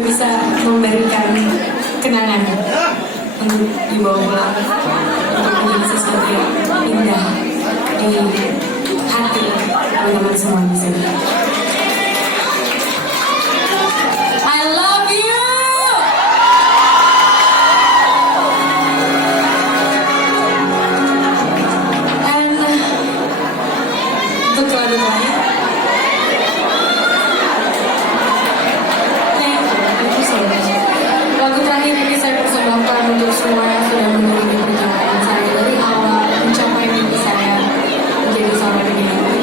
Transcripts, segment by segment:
bisa memberikan kenangan untuk dibawa pulang, untuk menjadi sesuatu yang indah di hati teman-teman semua di sini. I love you. And untuk lagu terakhir, lagu terakhir ini saya persembahkan untuk semua yang sudah mengiringi perjalanan saya dari awal mencapai mimpi saya menjadi seorang penyanyi.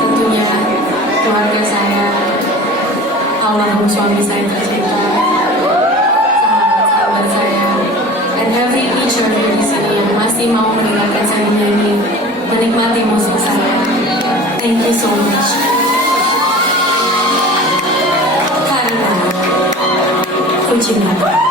Tentunya keluarga saya, almarhum suami saya tercinta, sahabat-sahabat saya, and every teacher di sini yang masih mau mendengarkan saya menyanyi, menikmati musik saya. Thank you so much. Karena ku cinta.